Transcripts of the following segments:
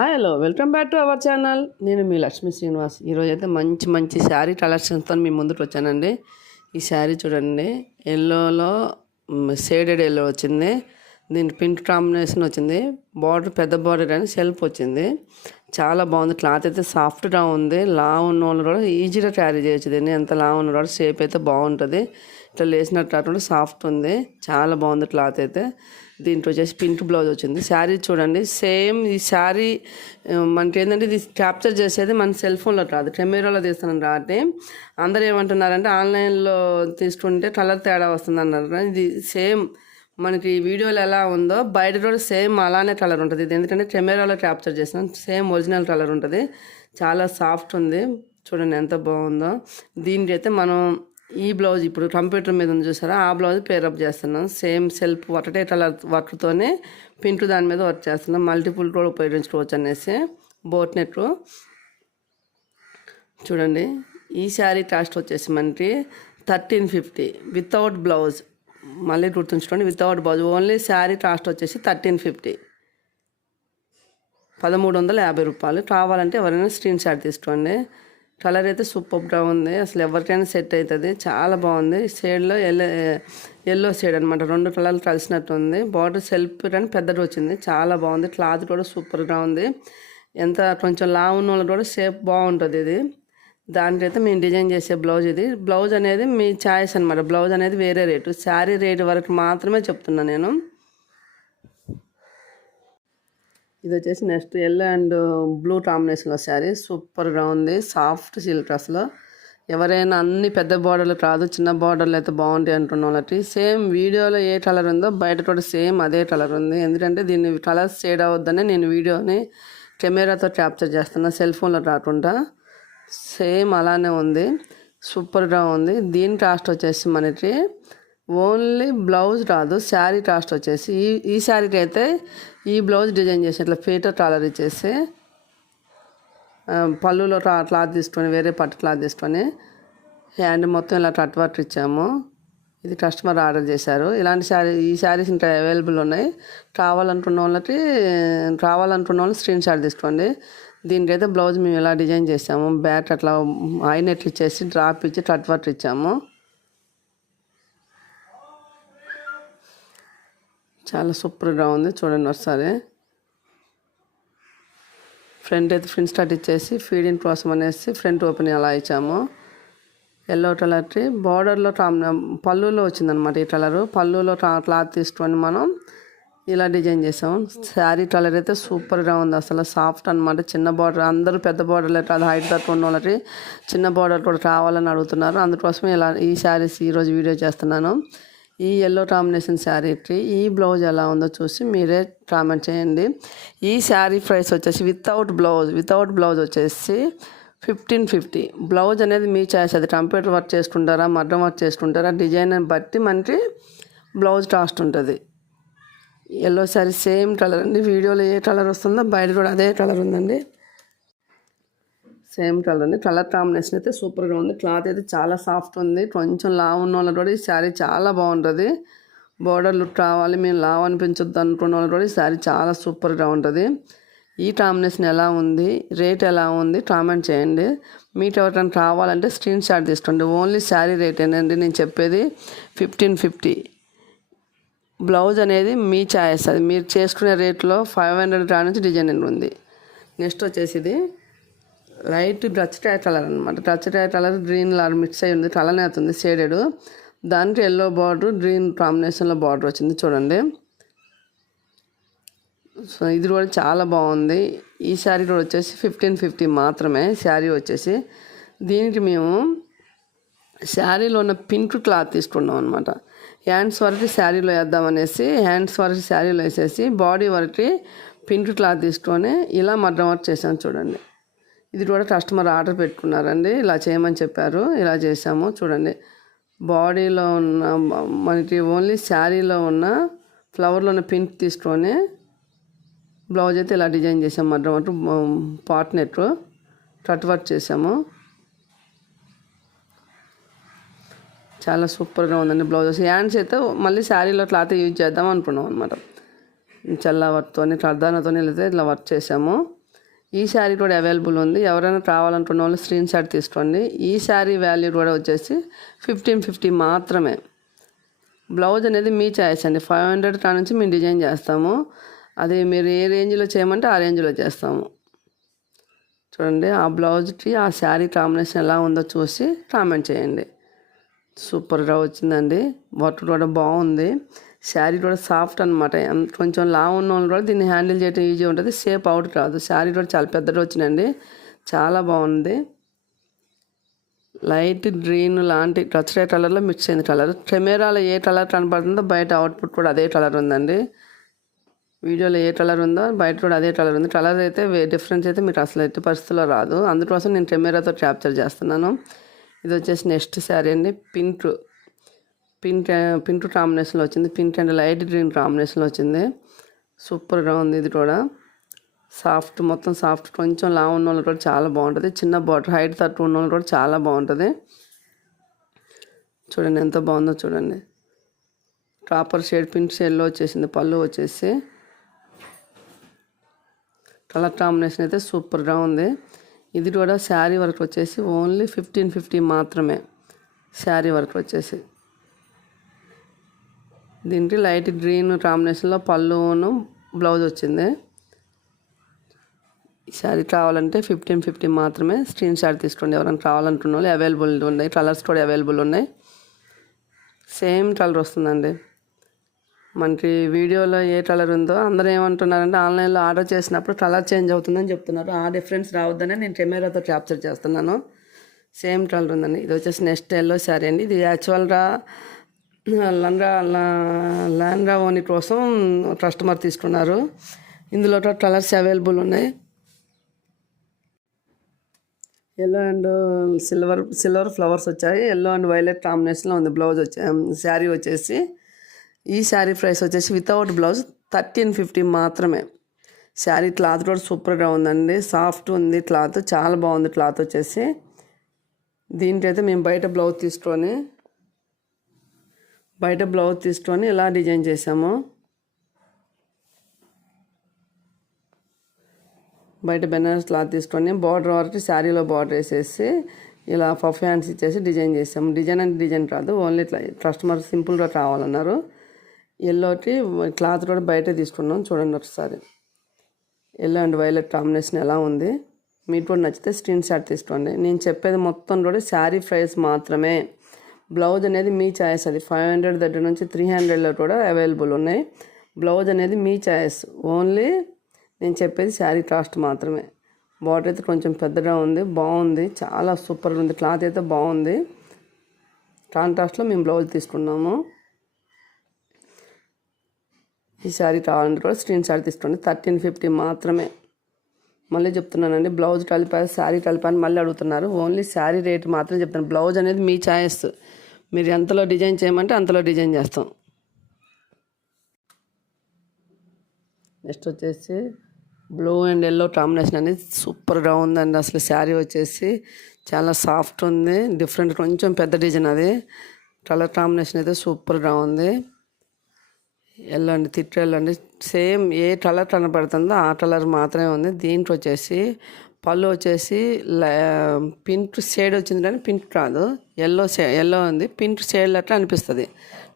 Hi hello welcome back to our channel నేను మీ లక్ష్మీ శ్రీనివాస్. ఈరోజు అయితే మంచి మంచి శారీ కలెక్షన్స్తో మీ ముందుకు వచ్చానండి. ఈ శారీ చూడండి. ఎల్లోలో షేడెడ్ ఎల్లో వచ్చింది. దీనికి పింక్ కాంబినేషన్ వచ్చింది. బార్డర్ పెద్ద బార్డర్ అని సెల్ఫ్ వచ్చింది. చాలా బాగుంది. క్లాత్ అయితే సాఫ్ట్గా ఉంది. లా ఉన్న వాళ్ళు కూడా ఈజీగా క్యారీ చేయొచ్చు దీన్ని. ఎంత లా ఉన్న కూడా షేప్ అయితే బాగుంటుంది. ఇట్లా లేసినట్టు కాకుండా సాఫ్ట్ ఉంది. చాలా బాగుంది క్లాత్ అయితే. దీంట్లో వచ్చేసి పింక్ బ్లౌజ్ వచ్చింది. శారీ చూడండి సేమ్ ఈ శారీ మనకి ఏంటంటే ఇది క్యాప్చర్ చేసేది మన సెల్ ఫోన్లో రాదు. కెమెరాలో తీస్తున్నాను కాబట్టి అందరూ ఏమంటున్నారంటే ఆన్లైన్లో తీసుకుంటే కలర్ తేడా వస్తుంది అన్నారు ఇది సేమ్ మనకి వీడియోలో ఎలా ఉందో బయట కూడా సేమ్ అలానే కలర్ ఉంటుంది. ఇది ఎందుకంటే కెమెరాలో క్యాప్చర్ చేసిన సేమ్ ఒరిజినల్ కలర్ ఉంటుంది. చాలా సాఫ్ట్ ఉంది. చూడండి ఎంత బాగుందో. దీనికి అయితే మనం ఈ బ్లౌజ్ ఇప్పుడు కంప్యూటర్ మీద ఉంది చూసారా? ఆ బ్లౌజ్ పేరప్ చేస్తున్నాం. సేమ్ సెల్ఫ్ ఒకటే కలర్ వర్క్తోనే పింటు దాని మీద వర్క్ చేస్తున్నాం. మల్టిపుల్ కూడా ఉపయోగించుకోవచ్చు అనేసి బోట్ నెట్. చూడండి. ఈ శారీ కాస్ట్ వచ్చేసి మనకి థర్టీన్ ఫిఫ్టీ వితౌట్ బ్లౌజ్. మళ్ళీ గుర్తుంచుకోండి without blouse. Only sari cost వచ్చేసి థర్టీన్ ఫిఫ్టీ. పదమూడు వందల యాభై రూపాయలు. కావాలంటే ఎవరైనా స్క్రీన్ షాట్ తీసుకోండి. కలర్ అయితే సూపర్గా ఉంది. అసలు ఎవరికైనా సెట్ అవుతుంది. చాలా బాగుంది. షేడ్లో ఎల్లో ఎల్లో షేడ్ అనమాట రెండు కలర్లు కలిసినట్టు ఉంది. బార్డర్ సెల్ఫ్ కానీ పెద్దది వచ్చింది. చాలా బాగుంది. క్లాత్ కూడా సూపర్గా ఉంది. ఎంత కొంచెం లావు ఉన్న వాళ్ళు కూడా షేప్ బాగుంటుంది ఇది. దానికైతే మేము డిజైన్ చేసే బ్లౌజ్ ఇది. బ్లౌజ్ అనేది మీ ఛాయిస్ అనమాట బ్లౌజ్ అనేది వేరే రేటు. శారీ రేటు వరకు మాత్రమే చెప్తున్నాను నేను. ఇది వచ్చేసి నెక్స్ట్ ఎల్లో అండ్ బ్లూ కాంబినేషన్లో శారీ సూపర్గా ఉంది. సాఫ్ట్ సిల్క్ అసలు. ఎవరైనా అన్ని పెద్ద బార్డర్లు కాదు చిన్న బార్డర్లు అయితే బాగుంటాయి అంటున్న వాళ్ళకి. సేమ్ వీడియోలో ఏ కలర్ ఉందో బయట కూడా సేమ్ అదే కలర్ ఉంది. ఎందుకంటే దీన్ని కలర్ షేడ్ అవ్వద్దని నేను వీడియోని కెమెరాతో క్యాప్చర్ చేస్తున్నా సెల్ ఫోన్లో రాకుండా. సేమ్ అలానే ఉంది. సూపర్గా ఉంది. దీని కాస్ట్ వచ్చేసి మనకి ఓన్లీ బ్లౌజ్ రాదు శారీ కాస్ట్ వచ్చేసి. ఈ ఈ శారీకి అయితే ఈ బ్లౌజ్ డిజైన్ చేసి ఇట్లా ఫీటర్ టాలర్ ఇచ్చేసి పళ్ళులో క్లాత్ తీసుకొని వేరే పట్టు క్లాత్ తీసుకొని హ్యాండ్ మొత్తం ఇలా కట్ వర్క్ ఇచ్చాము. ఇది కస్టమర్ ఆర్డర్ చేశారు. ఇలాంటి శారీ ఈ శారీస్ ఇంకా అవైలబుల్ ఉన్నాయి. కావాలనుకున్న వాళ్ళకి కావాలనుకున్న వాళ్ళు స్క్రీన్ షాట్ తీసుకోండి. దీనికైతే బ్లౌజ్ మేము ఇలా డిజైన్ చేసాము బ్యాక్ అట్లా ఐ ఇచ్చేసి డ్రాప్ ఇచ్చి కట్ వర్క్ ఇచ్చాము. చాలా సూపర్గా ఉంది. చూడండి ఒకసారి. ఫ్రంట్ అయితే ఫ్రంట్ స్టార్ట్ ఇచ్చేసి ఫీడింగ్ కోసం అనేసి ఫ్రంట్ ఓపెన్ అలా ఇచ్చాము. ఎల్లో కలర్కి బార్డర్లో పళ్ళులో వచ్చిందనమాట ఈ కలరు పళ్ళులో క్లాత్ తీసుకొని మనం ఇలా డిజైన్ చేసాము. శారీ కలర్ అయితే సూపర్గా ఉంది అసలు. సాఫ్ట్ అనమాట చిన్న బార్డర్ అందరూ పెద్ద బార్డర్లే కాదు హైట్ తక్కువ ఉన్న వాళ్ళకి చిన్న బార్డర్ కూడా కావాలని అడుగుతున్నారు. అందుకోసమే ఇలా ఈ శారీస్ ఈరోజు వీడియో చేస్తున్నాను. ఈ ఎల్లో కాంబినేషన్ శారీకి ఈ బ్లౌజ్ ఎలా ఉందో చూసి మీరే కామెంట్ చేయండి. ఈ శారీ ప్రైస్ వచ్చేసి వితౌట్ బ్లౌజ్ వితౌట్ బ్లౌజ్ వచ్చేసి ఫిఫ్టీన్ ఫిఫ్టీ బ్లౌజ్ అనేది మీ చాయిస్ అది కంప్యూటర్ వర్క్ చేసుకుంటారా మగ్గం వర్క్ చేసుకుంటారా డిజైన్ బట్టి మనకి బ్లౌజ్ కాస్ట్ ఉంటుంది. ఎల్లో శారీ సేమ్ కలర్ అండి. వీడియోలో ఏ కలర్ వస్తుందో బయట కూడా అదే కలర్ ఉందండి. సేమ్ కలర్ అండి కలర్ కాంబినేషన్ అయితే సూపర్గా ఉంది. క్లాత్ అయితే చాలా సాఫ్ట్ ఉంది. కొంచెం లావ్ ఉన్న వాళ్ళు కూడా ఈ శారీ చాలా బాగుంటుంది. బోర్డర్ లుక్ కావాలి మేము లావ్ అనిపించొద్దు అనుకున్న వాళ్ళు కూడా ఈ శారీ చాలా సూపర్గా ఉంటుంది. ఈ కాంబినేషన్ ఎలా ఉంది? రేట్ ఎలా ఉంది? కామెంట్ చేయండి. మీకు ఎవరికైనా కావాలంటే స్క్రీన్ షాట్ తీసుకోండి. ఓన్లీ శారీ రేట్ ఏంటండి నేను చెప్పేది ఫిఫ్టీన్ ఫిఫ్టీ బ్లౌజ్ అనేది మీ ఛాయిస్ అది. మీరు చేసుకునే రేట్లో ఫైవ్ హండ్రెడ్ కా నుంచి డిజైన్ ఉంది. నెక్స్ట్ వచ్చేసి ఇది. లైట్ టై కలర్ అనమాట tie colour green colour mix అయి ఉంది. కలర్ అవుతుంది షేడెడ్. దానికి ఎల్లో బార్డర్ గ్రీన్ కాంబినేషన్లో బార్డర్ వచ్చింది చూడండి. సో ఇది కూడా చాలా బాగుంది. ఈ శారీ కూడా వచ్చేసి ఫిఫ్టీన్ ఫిఫ్టీ మాత్రమే. శారీ వచ్చేసి దీనికి మేము శారీలో ఉన్న పింక్ క్లాత్ తీసుకున్నాం అనమాట హ్యాండ్స్ వరకు శారీలో వేద్దామనేసి హ్యాండ్స్ వరకు శారీలో వేసేసి బాడీ వరకు పింక్ క్లాత్ తీసుకొని ఇలా మడ్డం వర్క్ చేసాం చూడండి. ఇది కూడా కస్టమర్ ఆర్డర్ పెట్టుకున్నారండి. ఇలా చేయమని చెప్పారు. ఇలా చేసాము చూడండి. బాడీలో ఉన్న మనకి ఓన్లీ శారీలో ఉన్న ఫ్లవర్లో ఉన్న పింక్ తీసుకొని బ్లౌజ్ అయితే ఇలా డిజైన్ చేసాము మడ్డం పాట్ నెట్ కట్ వర్క్ చేసాము చాలా సూపర్గా ఉందండి బ్లౌజెస్ హ్యాండ్స్ అయితే మళ్ళీ శారీలో క్లాత్ యూజ్ చేద్దాం అనుకున్నాం అనమాట చల్ల వర్క్తో కర్దానతో వెళ్తే ఇట్లా వర్క్ చేసాము ఈ శారీ కూడా అవైలబుల్ ఉంది. ఎవరైనా కావాలనుకున్న వాళ్ళు స్క్రీన్ షాట్ తీసుకోండి. ఈ శారీ వాల్యూ కూడా వచ్చేసి ఫిఫ్టీన్ ఫిఫ్టీ మాత్రమే. బ్లౌజ్ అనేది మీ ఛాయిస్ అండి. ఫైవ్ హండ్రెడ్ కా నుంచి మేము డిజైన్ చేస్తాము. అది మీరు ఏ రేంజ్లో చేయమంటే ఆ రేంజ్లో చేస్తాము. చూడండి ఆ బ్లౌజ్కి ఆ శారీ కాంబినేషన్ ఎలా ఉందో చూసి కామెంట్ చేయండి. సూపర్గా వచ్చిందండి. వర్క్ కూడా బాగుంది. శారీ కూడా సాఫ్ట్ అనమాట కొంచెం లా ఉన్న వాళ్ళు కూడా దీన్ని హ్యాండిల్ చేయడం ఈజీ ఉంటుంది. సేఫ్ అవుట్ కాదు. శారీ కూడా చాలా పెద్దగా వచ్చిందండి చాలా బాగుంది. లైట్ గ్రీన్ లాంటి కచ్చరే కలర్లో మిక్స్ అయింది కలర్. కెమెరాలో ఏ కలర్ కనపడుతుందో బయట అవుట్పుట్ కూడా అదే కలర్ ఉందండి. వీడియోలో ఏ కలర్ ఉందో బయట కూడా అదే కలర్ ఉంది. కలర్ అయితే డిఫరెన్స్ అయితే మీకు అసలు ఎట్టి పరిస్థితుల్లో రాదు. అందుకోసం నేను కెమెరాతో క్యాప్చర్ చేస్తున్నాను. ఇది వచ్చేసి నెక్స్ట్ శారీ అండి. పింక్ పింక్ పింక్ కాంబినేషన్లో వచ్చింది. పింక్ అండ్ లైట్ గ్రీన్ కాంబినేషన్లో వచ్చింది. సూపర్గా ఉంది ఇది కూడా. సాఫ్ట్ మొత్తం సాఫ్ట్. కొంచెం లావు ఉన్న వాళ్ళు కూడా చాలా బాగుంటుంది. చిన్న బాటర్ హైట్ తక్కువ ఉన్న వాళ్ళు కూడా చాలా బాగుంటుంది. చూడండి ఎంత బాగుందో చూడండి. ప్రాపర్ షేడ్ పింక్ షేడ్లో వచ్చేసింది. పళ్ళు వచ్చేసి. కలర్ కాంబినేషన్ అయితే సూపర్గా ఉంది. ఇది కూడా శారీ వర్క్ వచ్చేసి ఓన్లీ ఫిఫ్టీన్ ఫిఫ్టీ మాత్రమే. శారీ వర్క్ వచ్చేసి. దీనికి లైట్ గ్రీన్ కాంబినేషన్లో పళ్ళును బ్లౌజ్ వచ్చింది. ఈ శారీ కావాలంటే ఫిఫ్టీన్ ఫిఫ్టీన్ మాత్రమే స్క్రీన్ షాట్ తీసుకోండి. ఎవరైనా కావాలనుకున్న వాళ్ళు అవైలబుల్ ఉన్నాయి. కలర్స్ కూడా అవైలబుల్ ఉన్నాయి. సేమ్ కలర్ వస్తుందండి. మనకి వీడియోలో ఏ కలర్ ఉందో అందరూ ఏమంటున్నారంటే ఆన్లైన్లో ఆర్డర్ చేసినప్పుడు కలర్ చేంజ్ అవుతుందని చెప్తున్నారు. ఆ డిఫరెన్స్ రావద్దని నేను కెమెరాతో క్యాప్చర్ చేస్తున్నాను. సేమ్ కలర్ ఉందండి. ఇది వచ్చేసి నెక్స్ట్ ఎల్లో శారీ అండి. ఇది యాక్చువల్గా లండ్రా ల్యాండ్రా ఓని కోసం కస్టమర్ తీసుకున్నారు. ఇందులో కలర్స్ అవైలబుల్ ఉన్నాయి. Yellow and silver silver flowers వచ్చాయి. ఎల్లో అండ్ వైలెట్ కాంబినేషన్లో ఉంది బ్లౌజ్ వచ్చే um, శారీ వచ్చేసి. ఈ శారీ ప్రైస్ వచ్చేసి వితౌట్ బ్లౌజ్ థర్టీన్ ఫిఫ్టీ మాత్రమే. శారీ క్లాత్ కూడా సూపర్గా ఉందండి. సాఫ్ట్ ఉంది క్లాత్ చాలా బాగుంది క్లాత్ వచ్చేసి. దీనికైతే మేము బయట బ్లౌజ్ తీసుకొని బయట బ్లౌజ్ తీసుకొని ఇలా డిజైన్ చేసాము బయట బెనారస్ క్లాత్ తీసుకొని బార్డర్ వరకు శారీలో బార్డర్ వేసేసి ఇలా పఫ్ హ్యాండ్స్ ఇచ్చేసి డిజైన్ చేసాము డిజైన్ అంటే డిజైన్ కాదు ఓన్లీ ఇట్లా కస్టమర్ సింపుల్గా కావాలన్నారు ఎల్లోకి క్లాత్ కూడా బయట తీసుకున్నాం చూడండి ఒకసారి. ఎల్లో అండ్ వైలెట్ కాంబినేషన్ ఎలా ఉంది? మీకు కూడా నచ్చితే స్క్రీన్ షాట్ తీసుకోండి. నేను చెప్పేది మొత్తం కూడా శారీ ప్రైస్ మాత్రమే. బ్లౌజ్ అనేది మీ ఛాయిస్ అది. ఫైవ్ హండ్రెడ్ దగ్గర నుంచి త్రీ హండ్రెడ్లో కూడా అవైలబుల్ ఉన్నాయి. బ్లౌజ్ అనేది మీ ఛాయిస్ ఓన్లీ నేను చెప్పేది శారీ కాస్ట్ మాత్రమే. బాటర్ అయితే కొంచెం పెద్దగా ఉంది బాగుంది చాలా సూపర్గా ఉంది. క్లాత్ అయితే బాగుంది. కాంట్రాస్ట్లో మేము బ్లౌజ్ తీసుకున్నాము. ఈ శారీ కావాలంటే కూడా స్క్రీన్ షాట్ తీసుకోండి. థర్టీన్ ఫిఫ్టీ మాత్రమే. మళ్ళీ చెప్తున్నానండి బ్లౌజ్ కలిపారు శారీ కలిపాను మళ్ళీ అడుగుతున్నారు. ఓన్లీ శారీ రేట్ మాత్రం చెప్తాను బ్లౌజ్ అనేది మీ ఛాయిస్ మీరు ఎంతలో డిజైన్ చేయమంటే అంతలో డిజైన్ చేస్తాం. నెక్స్ట్ వచ్చేసి బ్లూ అండ్ ఎల్లో కాంబినేషన్ అనేది సూపర్గా ఉందండి. అసలు శారీ వచ్చేసి చాలా సాఫ్ట్ ఉంది. డిఫరెంట్ కొంచెం పెద్ద డిజైన్ అది. కలర్ కాంబినేషన్ అయితే సూపర్గా ఉంది. ఎల్లో అండి తిట్టు ఎల్లో అండి. సేమ్ ఏ కలర్ కనపడుతుందో ఆ కలర్ మాత్రమే ఉంది. దీంట్లో వచ్చేసి పళ్ళు వచ్చేసి పింక్ షేడ్ వచ్చింది కానీ పింక్ కాదు. ఎల్లో షే ఎల్లో ఉంది. పింక్ షేడ్ అట్లా అనిపిస్తుంది.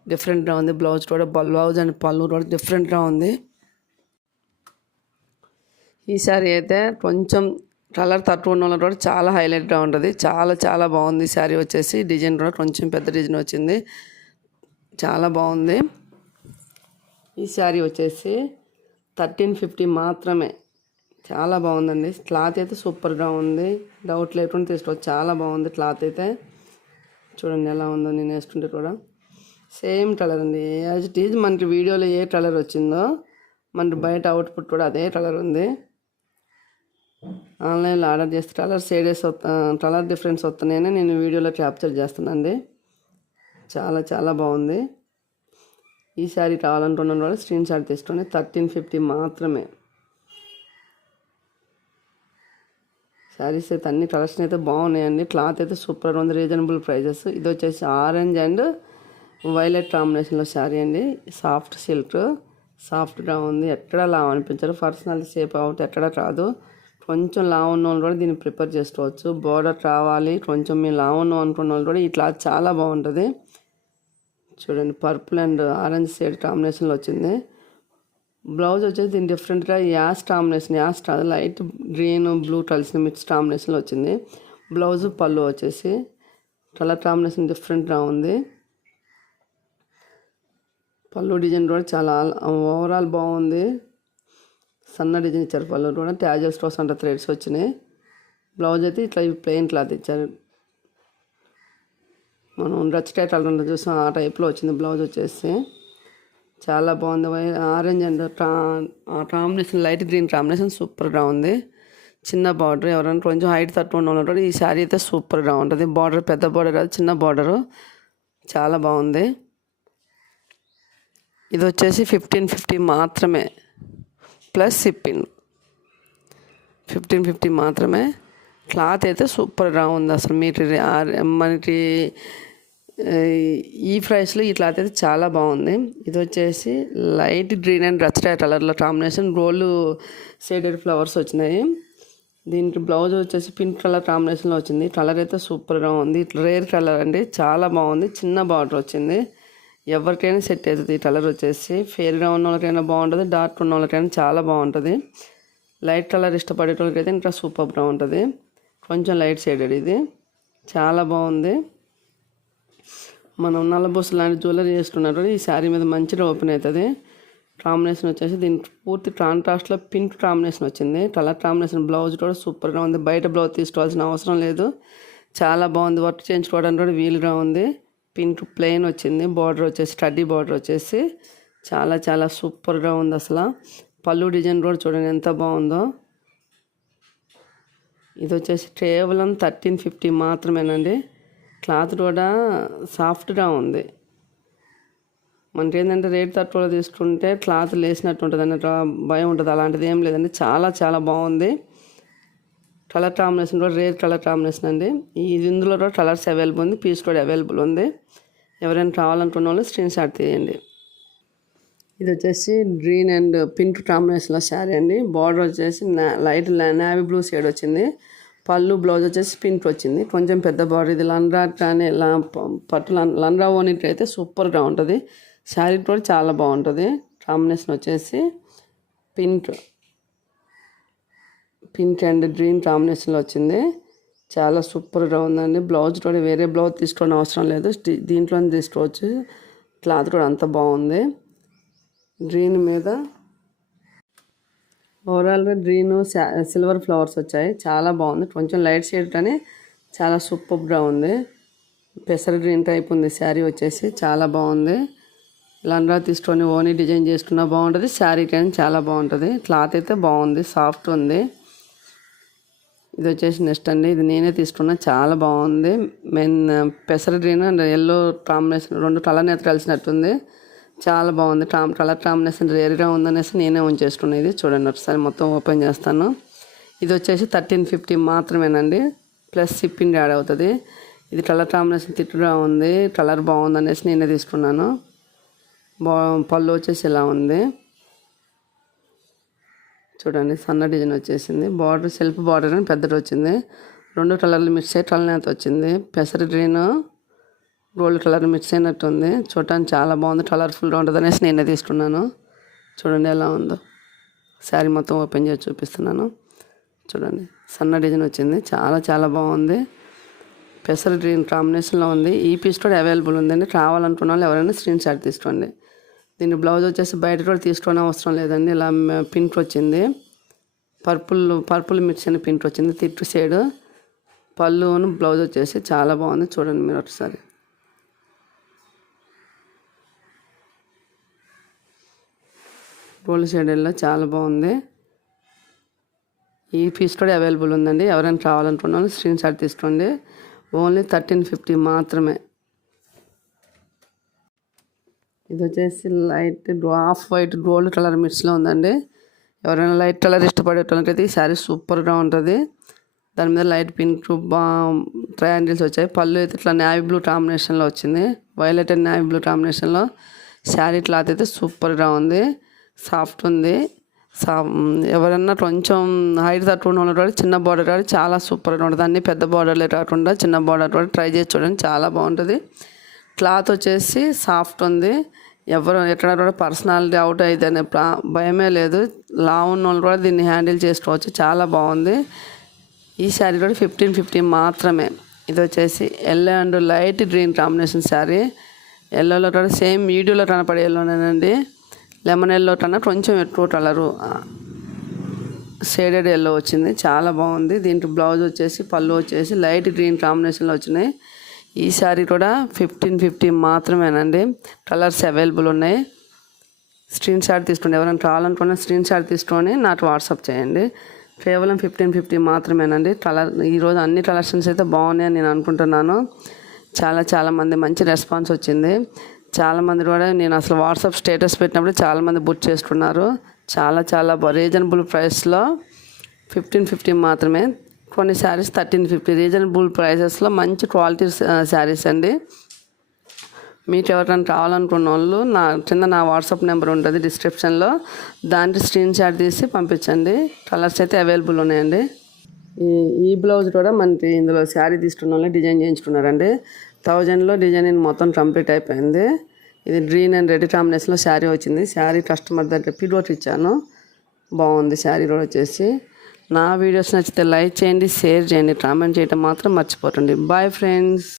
డిఫరెంట్గా ఉంది. బ్లౌజ్ కూడా బ్లౌజ్ అండ్ పళ్ళు కూడా డిఫరెంట్గా ఉంది. ఈ శారీ అయితే కొంచెం కలర్ తక్కువ ఉన్న కూడా చాలా హైలైట్గా ఉంటుంది. చాలా చాలా బాగుంది. శారీ వచ్చేసి డిజైన్ కూడా కొంచెం పెద్ద డిజైన్ వచ్చింది. చాలా బాగుంది. ఈ శారీ వచ్చేసి థర్టీన్ ఫిఫ్టీ మాత్రమే. చాలా బాగుందండి. క్లాత్ అయితే సూపర్గా ఉంది. డౌట్ లేకుండా తీసుకోవచ్చు. చాలా బాగుంది క్లాత్ అయితే. చూడండి ఎలా ఉందో నేను వేసుకుంటే కూడా. సేమ్ కలర్ అండి. యాజ్ ఇట్ ఈజ్ మనకి వీడియోలో ఏ కలర్ వచ్చిందో మనకి బయట అవుట్పుట్ కూడా అదే కలర్ ఉంది. ఆన్లైన్లో ఆర్డర్ చేస్తే కలర్ షేడెస్ కలర్ డిఫరెన్స్ వస్తున్నాయని నేను వీడియోలో క్యాప్చర్ చేస్తున్నానండి. చాలా చాలా బాగుంది. ఈ శారీ కావాలనుకున్న వాళ్ళు స్క్రీన్ షాట్ తీసుకోండి థర్టీన్ ఫిఫ్టీ మాత్రమే. శారీస్ అయితే అన్ని కలెక్షన్ అయితే బాగున్నాయండి. క్లాత్ అయితే సూపర్ ఉంది. Reasonable prices. ఇది వచ్చేసి ఆరెంజ్ అండ్ వైలెట్ కాంబినేషన్లో శారీ అండి. సాఫ్ట్ సిల్క్ సాఫ్ట్గా ఉంది. ఎక్కడ లావ్ అనిపించరు పర్సనల్ షేప్ అవుట్ ఎక్కడ కాదు. కొంచెం లావ్ ఉన్న వాళ్ళు కూడా దీన్ని ప్రిపేర్ చేసుకోవచ్చు. బోర్డర్ కావాలి కొంచెం మేము లావు ఉన్నాం అనుకున్న వాళ్ళు కూడా ఈ క్లాత్ చాలా బాగుంటుంది. చూడండి పర్పుల్ అండ్ ఆరెంజ్ షేడ్ కాంబినేషన్లో వచ్చింది. బ్లౌజ్ వచ్చేసి దీని డిఫరెంట్గా ash combination ash light green blue కలిసిన మిక్స్ కాంబినేషన్లో వచ్చింది. బ్లౌజ్ పళ్ళు వచ్చేసి కలర్ కాంబినేషన్ డిఫరెంట్గా ఉంది. పళ్ళు డిజైన్ కూడా చాలా ఓవరాల్ బాగుంది. సన్న డిజైన్ ఇచ్చారు పళ్ళు కూడా ట్యాజల్ స్టోర్స్ అంటే థ్రెడ్స్ వచ్చినాయి. బ్లౌజ్ అయితే ఇట్లా ప్లెయిన్ క్లాత్ ఇచ్చారు. మనం రచ్ టైట్ అలా చూసాం ఆ టైప్లో వచ్చింది బ్లౌజ్ వచ్చేసి. చాలా బాగుంది. ఆరెంజ్ అండ్ ట్రా- కాంబినేషన్ లైట్ గ్రీన్ కాంబినేషన్ సూపర్గా ఉంది. చిన్న బార్డర్ ఎవరైనా కొంచెం హైట్ తక్కువ ఉన్న వాళ్ళు ఈ శారీ అయితే సూపర్గా ఉంటుంది. బార్డర్ పెద్ద బార్డర్ కాదు చిన్న బార్డరు. చాలా బాగుంది. ఇది వచ్చేసి ఫిఫ్టీన్ ఫిఫ్టీ మాత్రమే ప్లస్ సిప్పింగ్ ఫిఫ్టీన్ ఫిఫ్టీ మాత్రమే. క్లాత్ అయితే సూపర్గా ఉంది. అసలు మీరు మనకి ఈ ప్రైస్లో ఈ క్లాత్ అయితే చాలా బాగుంది. ఇది వచ్చేసి లైట్ గ్రీన్ అండ్ రచ్చ కలర్లో కాంబినేషన్ గోల్డ్ షేడెడ్ ఫ్లవర్స్ వచ్చినాయి. దీనికి బ్లౌజ్ వచ్చేసి పింక్ కలర్ కాంబినేషన్లో వచ్చింది. కలర్ అయితే సూపర్గా ఉంది. ఇట్లా రేర్ కలర్ అండి. చాలా బాగుంది. చిన్న బార్డర్ వచ్చింది. ఎవరికైనా సెట్ అవుతుంది ఈ కలర్ వచ్చేసి. ఫేర్గా ఉన్న వాళ్ళకైనా బాగుంటుంది. డార్క్ ఉన్న వాళ్ళకైనా చాలా బాగుంటుంది. లైట్ కలర్ ఇష్టపడే వాళ్ళకైతే ఇంకా సూపర్గా ఉంటుంది. కొంచెం లైట్ షేడెడ్ ఇది. చాలా బాగుంది. మనం నల్లబొస్సు లాంటి జ్యువెలరీ చేసుకున్నట్టు ఈ శారీ మీద మంచిగా ఓపెన్ అవుతుంది. కాంబినేషన్ వచ్చేసి దీనికి పూర్తి కాంట్రాస్ట్లో పింక్ కాంబినేషన్ వచ్చింది. కలర్ కాంబినేషన్ బ్లౌజ్ కూడా సూపర్గా ఉంది. బయట బ్లౌజ్ తీసుకోవాల్సిన అవసరం లేదు. చాలా బాగుంది. వర్క్ చేయించుకోవడానికి కూడా వీలుగా ఉంది. పింక్ ప్లెయిన్ వచ్చింది. బార్డర్ వచ్చేసి స్టడీ బార్డర్ వచ్చేసి చాలా చాలా సూపర్గా ఉంది అసలు. పళ్ళు డిజైన్ కూడా చూడండి ఎంత బాగుందో. ఇది వచ్చేసి కేవలం థర్టీన్ ఫిఫ్టీ మాత్రమేనండి. క్లాత్ కూడా సాఫ్ట్గా ఉంది. మనకి ఏంటంటే రేట్ తక్కువలో తీసుకుంటే క్లాత్ లేసినట్టు ఉంటుంది అన్నట్టు భయం ఉంటుంది. అలాంటిది ఏం లేదండి. చాలా చాలా బాగుంది. కలర్ కాంబినేషన్ కూడా రేర్ కలర్ కాంబినేషన్ అండి. ఈ ఇందులో కూడా కలర్స్ అవైలబుల్ ఉంది పీస్ కూడా అవైలబుల్ ఉంది. ఎవరైనా కావాలనుకున్న వాళ్ళు స్క్రీన్ షాట్ తీయండి. ఇది వచ్చేసి గ్రీన్ అండ్ పింక్ కాంబినేషన్లో శారీ అండి. బార్డర్ వచ్చేసి నా- లైట్ నావీ బ్లూ షేడ్ వచ్చింది. పళ్ళు బ్లౌజ్ వచ్చేసి పింక్ వచ్చింది. కొంచెం పెద్ద బార్డర్ ఇది. లండ్రా కానీ లా పట్టు లన్- లండ్రా ఓనిట్ అయితే సూపర్గా ఉంటుంది. శారీ కూడా చాలా బాగుంటుంది. కాంబినేషన్ వచ్చేసి పింక్. పింక్ అండ్ గ్రీన్ కాంబినేషన్లో వచ్చింది. చాలా సూపర్గా ఉందండి. బ్లౌజ్ కూడా వేరే బ్లౌజ్ తీసుకోవడం అవసరం లేదు. దీంట్లోనే తీసుకోవచ్చు. క్లాత్ కూడా అంత బాగుంది. గ్రీన్ మీద ఓవరాల్గా గ్రీన్ సిల్వర్ ఫ్లవర్స్ వచ్చాయి. చాలా బాగుంది. కొంచెం లైట్ షేడ్ కానీ చాలా సూపర్గా ఉంది. పెసర గ్రీన్ టైప్ ఉంది. శారీ వచ్చేసి చాలా బాగుంది. లండ్రా తీసుకొని ఓనీ డిజైన్ చేసుకున్నా బాగుంటుంది. శారీ కానీ చాలా బాగుంటుంది. క్లాత్ అయితే బాగుంది. సాఫ్ట్ ఉంది. ఇది వచ్చేసి నెక్స్ట్ అండి. ఇది నేనే తీసుకున్నా. చాలా బాగుంది. మెన్ పెసర గ్రీన్ అండ్ ఎల్లో కాంబినేషన్ రెండు కలర్ నేత కలిసినట్టుంది. చాలా బాగుంది. ట్రామ్ కలర్ కాంబినేషన్ రేర్గా ఉందనేసి నేనే ఓన్ ఇది చూడండి ఒకసారి మొత్తం ఓపెన్ చేస్తాను. ఇది వచ్చేసి థర్టీన్ ఫిఫ్టీ మాత్రమేనండి. ప్లస్ షిప్పింగ్ యాడ్ అవుతుంది. ఇది కలర్ కాంబినేషన్ తిట్టుగా ఉంది. కలర్ బాగుందనేసి నేనే తీసుకున్నాను. బా పళ్ళు వచ్చేసి ఇలా ఉంది. చూడండి సన్న డిజైన్ వచ్చేసింది. బార్డర్ సెల్ఫ్ బార్డర్ అని పెద్దది వచ్చింది. రెండు కలర్లు మిక్స్ అయ్యి కలనేత వచ్చింది. పెసర గ్రీన్ గోల్డ్ కలర్ మిక్స్ అయినట్టు ఉంది. చూడటానికి చాలా బాగుంది. కలర్ఫుల్గా ఉంటుంది అనేసి నేనే తీసుకున్నాను. చూడండి ఎలా ఉందో. శారీ మొత్తం ఓపెన్ చేసి చూపిస్తున్నాను. చూడండి. సన్న డిజైన్ వచ్చింది. చాలా చాలా బాగుంది. పెసర గ్రీన్ కాంబినేషన్లో ఉంది. ఈ పీస్ కూడా అవైలబుల్ ఉందండి. కావాలనుకున్న వాళ్ళు ఎవరైనా స్క్రీన్ షాట్ తీసుకోండి. దీని బ్లౌజ్ వచ్చేసి బయట కూడా తీసుకోవడం అవసరం లేదండి. ఇలా పింక్ వచ్చింది. పర్పుల్ పర్పుల్ మిక్స్ అని పింక్ వచ్చింది. తిట్టు షేడ్ పళ్ళును బ్లౌజ్ వచ్చేసి చాలా బాగుంది. చూడండి మీరు ఒకసారి. గోల్డ్ షేడెల్లో చాలా బాగుంది. ఈ పీస్ కూడా అవైలబుల్ ఉందండి. ఎవరైనా కావాలనుకున్న వాళ్ళు స్క్రీన్ షాట్ తీసుకోండి. ఓన్లీ థర్టీన్ ఫిఫ్టీ మాత్రమే. ఇది వచ్చేసి light off white gold colour మిక్స్లో ఉందండి. ఎవరైనా లైట్ కలర్ ఇష్టపడేటోళ్ళకి ఈ శారీ సూపర్గా ఉంటుంది. దాని మీద లైట్ పింక్ బా ట్రయాంగిల్స్ వచ్చాయి. పళ్ళు అయితే ఇట్లా నావీ బ్లూ కాంబినేషన్లో వచ్చింది. వైలెట్ అండ్ నావీ బ్లూ కాంబినేషన్లో శారీ క్లాత్ అయితే సూపర్గా ఉంది. సాఫ్ట్ ఉంది. సా ఎవరన్నా కొంచెం హైట్ తక్కువ ఉన్నటువంటి కూడా చిన్న బార్డర్ కాదు చాలా సూపర్గా ఉంటుంది. అన్ని పెద్ద బార్డర్లే కాకుండా చిన్న బార్డర్ కూడా ట్రై చేసి చూడండి. చాలా బాగుంటుంది. క్లాత్ వచ్చేసి సాఫ్ట్ ఉంది. ఎవరు ఎక్కడ కూడా పర్సనాలిటీ అవుట్ అయితే అనే భయమే లేదు. లా ఉన్న వాళ్ళు కూడా దీన్ని హ్యాండిల్ చేసుకోవచ్చు. చాలా బాగుంది. ఈ శారీ కూడా ఫిఫ్టీన్ ఫిఫ్టీన్ మాత్రమే. ఇది వచ్చేసి yellow and light green combination sari. ఎల్లోలో కూడా సేమ్ వీడియోలో కనపడే ఎల్లోనేనండి. లెమన్ ఎల్లో కన్నా కొంచెం ఎక్కువ కలరు షేడెడ్ ఎల్లో వచ్చింది. చాలా బాగుంది. దీంట్లో బ్లౌజ్ వచ్చేసి పళ్ళు వచ్చేసి లైట్ గ్రీన్ కాంబినేషన్లో వచ్చినాయి. ఈ శారీ కూడా ఫిఫ్టీన్ ఫిఫ్టీన్ మాత్రమేనండి. కలర్స్ అవైలబుల్ ఉన్నాయి. స్క్రీన్ షాట్ తీసుకోండి. ఎవరైనా కావాలనుకున్న స్క్రీన్ షాట్ తీసుకొని నాకు వాట్సాప్ చేయండి. కేవలం ఫిఫ్టీన్ ఫిఫ్టీ మాత్రమేనండి. కలర్ ఈరోజు అన్ని కలెక్షన్స్ అయితే బాగున్నాయని నేను అనుకుంటున్నాను. చాలా చాలామంది మంచి రెస్పాన్స్ వచ్చింది. చాలామంది కూడా నేను అసలు వాట్సాప్ స్టేటస్ పెట్టినప్పుడు చాలామంది బుక్ చేసుకున్నారు. చాలా చాలా రీజనబుల్ ప్రైస్లో ఫిఫ్టీన్ ఫిఫ్టీన్ మాత్రమే. కొన్ని శారీస్ థర్టీన్ ఫిఫ్టీ రీజనబుల్ ప్రైసెస్లో మంచి క్వాలిటీ శారీస్ అండి. మీకు ఎవరికైనా కావాలనుకున్న వాళ్ళు నా కింద నా వాట్సాప్ నెంబర్ ఉంటుంది డిస్క్రిప్షన్లో. దాంట్లో స్క్రీన్ షాట్ తీసి పంపించండి. కలర్స్ అయితే అవైలబుల్ ఉన్నాయండి. ఈ ఈ బ్లౌజ్ కూడా మనకి ఇందులో శారీ తీసుకున్న వాళ్ళని డిజైన్ చేయించుకున్నారండి. థౌజండ్లో డిజైనింగ్ మొత్తం కంప్లీట్ అయిపోయింది. ఇది గ్రీన్ అండ్ రెడ్ కాంబినేషన్లో శారీ వచ్చింది. శారీ కస్టమర్ దగ్గర పిలోట్ ఇచ్చాను. బాగుంది శారీ కూడా వచ్చేసి. నా వీడియోస్ నచ్చితే లైక్ చేయండి షేర్ చేయండి కామెంట్ చేయడం మాత్రం మర్చిపోకండి. Bye friends.